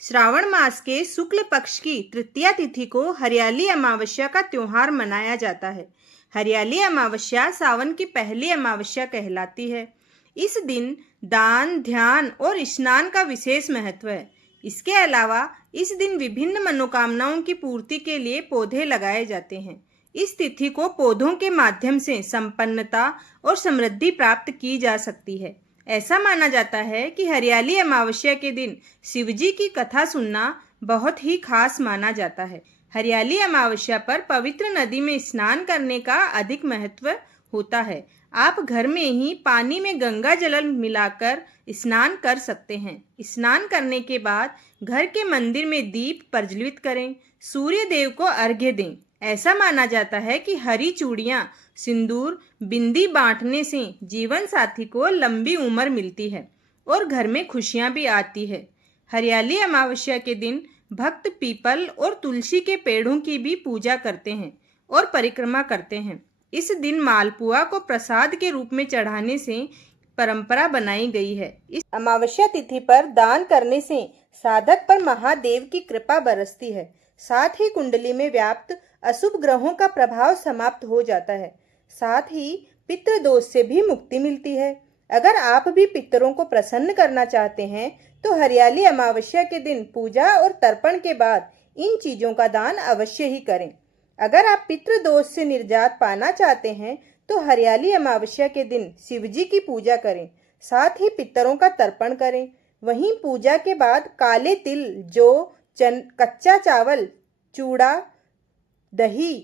श्रावण मास के शुक्ल पक्ष की तृतीया तिथि को हरियाली अमावस्या का त्योहार मनाया जाता है। हरियाली अमावस्या सावन की पहली अमावस्या कहलाती है। इस दिन दान, ध्यान और स्नान का विशेष महत्व है। इसके अलावा इस दिन विभिन्न मनोकामनाओं की पूर्ति के लिए पौधे लगाए जाते हैं। इस तिथि को पौधों के माध्यम से संपन्नता और समृद्धि प्राप्त की जा सकती है। ऐसा माना जाता है कि हरियाली अमावस्या के दिन शिवजी की कथा सुनना बहुत ही खास माना जाता है। हरियाली अमावस्या पर पवित्र नदी में स्नान करने का अधिक महत्व होता है। आप घर में ही पानी में गंगा जल मिलाकर स्नान कर सकते हैं। स्नान करने के बाद घर के मंदिर में दीप प्रज्वलित करें, सूर्य देव को अर्घ्य दें। ऐसा माना जाता है कि हरी चूड़ियाँ, सिंदूर, बिंदी बांटने से जीवन साथी को लंबी उम्र मिलती है और घर में खुशियां भी आती है। हरियाली अमावस्या के दिन भक्त पीपल और तुलसी के पेड़ों की भी पूजा करते हैं और परिक्रमा करते हैं। इस दिन मालपुआ को प्रसाद के रूप में चढ़ाने से परंपरा बनाई गई है। इस अमावस्या तिथि पर दान करने से साधक पर महादेव की कृपा बरसती है। साथ ही कुंडली में व्याप्त अशुभ ग्रहों का प्रभाव समाप्त हो जाता है। साथ ही पितृ दोष से भी मुक्ति मिलती है। अगर आप भी पितरों को प्रसन्न करना चाहते हैं तो हरियाली अमावस्या के दिन पूजा और तर्पण के बाद इन चीजों का दान अवश्य ही करें। अगर आप पितृ दोष से निजात पाना चाहते हैं तो हरियाली अमावस्या के दिन शिवजी की पूजा करें, साथ ही पितरों का तर्पण करें। वहीं पूजा के बाद काले तिल, जौ, कच्चा चावल, चूड़ा, दही,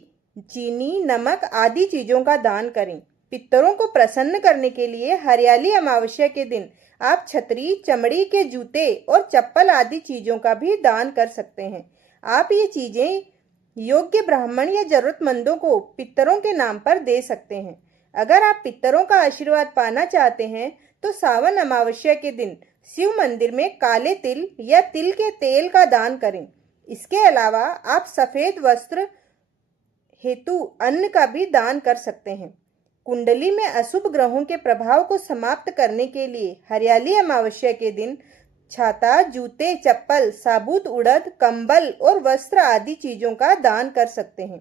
चीनी, नमक आदि चीजों का दान करें। पितरों को प्रसन्न करने के लिए हरियाली अमावस्या के दिन आप छतरी, चमड़ी के जूते और चप्पल आदि चीजों का भी दान कर सकते हैं। आप ये चीजें योग्य ब्राह्मण या जरूरतमंदों को पितरों के नाम पर दे सकते हैं। अगर आप पितरों का आशीर्वाद पाना चाहते हैं तो सावन अमावस्या के दिन शिव मंदिर में काले तिल या तिल के तेल का दान करें। इसके अलावा आप सफेद वस्त्र हेतु अन्न का भी दान कर सकते हैं। कुंडली में अशुभ ग्रहों के प्रभाव को समाप्त करने के लिए हरियाली अमावस्या के दिन छाता, जूते, चप्पल, साबुत उड़द, कंबल और वस्त्र आदि चीजों का दान कर सकते हैं।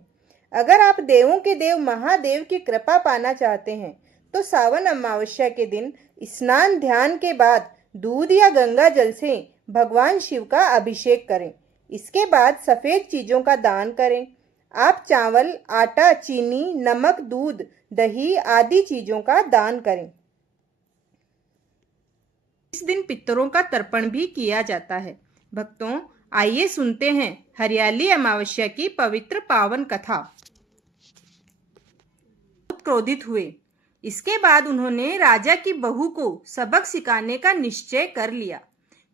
अगर आप देवों के देव महादेव की कृपा पाना चाहते हैं तो सावन अमावस्या के दिन स्नान ध्यान के बाद दूध या गंगा जल से भगवान शिव का अभिषेक करें। इसके बाद सफेद चीजों का दान करें। आप चावल, आटा, चीनी, नमक, दूध, दही आदि चीजों का दान करें। इस दिन पितरों का तर्पण भी किया जाता है। भक्तों, आइए सुनते हैं हरियाली अमावस्या की पवित्र पावन कथा। क्रोधित हुए। इसके बाद उन्होंने राजा की बहू को सबक सिखाने का निश्चय कर लिया।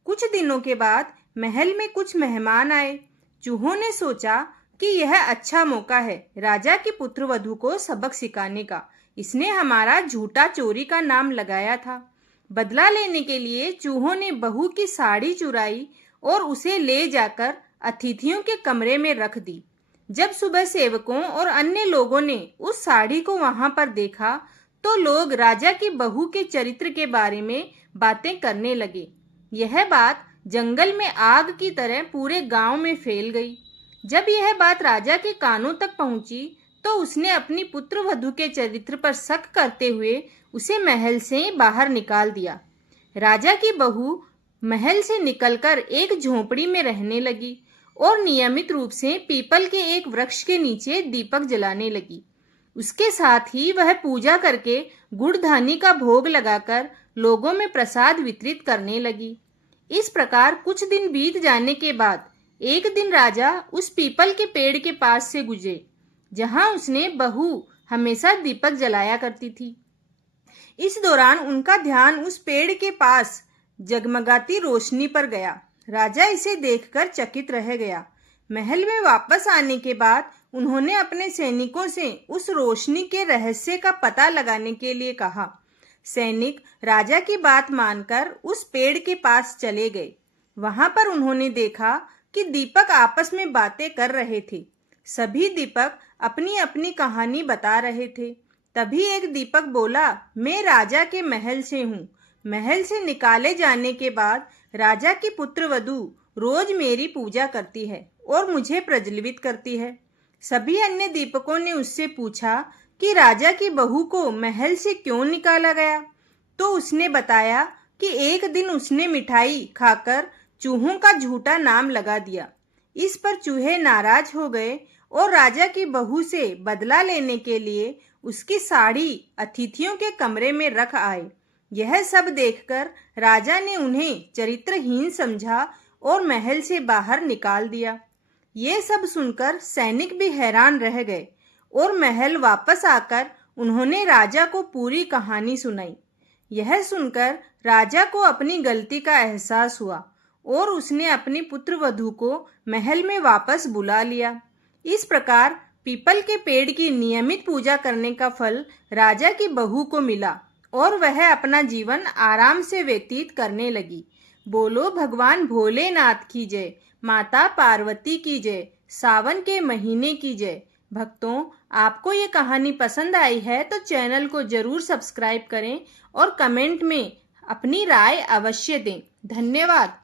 कुछ दिनों के बाद महल में कुछ मेहमान आए। चूहों ने सोचा कि यह अच्छा मौका है राजा की पुत्रवधू को सबक सिखाने का। इसने हमारा झूठा चोरी का नाम लगाया था। बदला लेने के लिए चूहों ने बहू की साड़ी चुराई और उसे ले जाकर अतिथियों के कमरे में रख दी। जब सुबह सेवकों और अन्य लोगों ने उस साड़ी को वहां पर देखा तो लोग राजा की बहू के चरित्र के बारे में बातें करने लगे। यह बात जंगल में आग की तरह पूरे गांव में फैल गई। जब यह बात राजा के कानों तक पहुंची तो उसने अपनी पुत्रवधू के चरित्र पर शक करते हुए उसे महल से बाहर निकाल दिया। राजा की बहू महल से निकलकर एक झोंपड़ी में रहने लगी और नियमित रूप से पीपल के एक वृक्ष के नीचे दीपक जलाने लगी। उसके साथ ही वह पूजा करके गुड़धानी का भोग लगाकर लोगों में प्रसाद वितरित करने लगी। इस प्रकार कुछ दिन बीत जाने के बाद एक दिन राजा उस पीपल के पेड़ के पास से गुजरे जहां उसने बहू हमेशा दीपक जलाया करती थी। इस दौरान उनका ध्यान उस पेड़ के पास जगमगाती रोशनी पर गया। राजा इसे देखकर चकित रह गया। महल में वापस आने के बाद उन्होंने अपने सैनिकों से उस रोशनी के रहस्य का पता लगाने के लिए कहा। सैनिक राजा की बात मानकर उस पेड़ के पास चले गए। वहां पर उन्होंने देखा कि दीपक आपस में बातें कर रहे थे। सभी दीपक अपनी अपनी कहानी बता रहे थे। तभी एक दीपक बोला, मैं राजा के महल से हूँ। महल से निकाले जाने के बाद राजा की पुत्रवधू रोज मेरी पूजा करती है और मुझे प्रज्वलित करती है। सभी अन्य दीपकों ने उससे पूछा कि राजा की बहू को महल से क्यों निकाला गया। तो उसने बताया कि एक दिन उसने मिठाई खाकर चूहों का झूठा नाम लगा दिया। इस पर चूहे नाराज हो गए और राजा की बहू से बदला लेने के लिए उसकी साड़ी अतिथियों के कमरे में रख आए। यह सब देखकर राजा ने उन्हें चरित्रहीन समझा और महल से बाहर निकाल दिया। ये सब सुनकर सैनिक भी हैरान रह गए और महल वापस आकर उन्होंने राजा को पूरी कहानी सुनाई। यह सुनकर राजा को अपनी गलती का एहसास हुआ और उसने अपनी पुत्रवधू को महल में वापस बुला लिया। इस प्रकार पीपल के पेड़ की नियमित पूजा करने का फल राजा की बहू को मिला और वह अपना जीवन आराम से व्यतीत करने लगी। बोलो भगवान भोलेनाथ की जय, माता पार्वती की जय, सावन के महीने की जय। भक्तों, आपको ये कहानी पसंद आई है तो चैनल को जरूर सब्सक्राइब करें और कमेंट में अपनी राय अवश्य दें। धन्यवाद।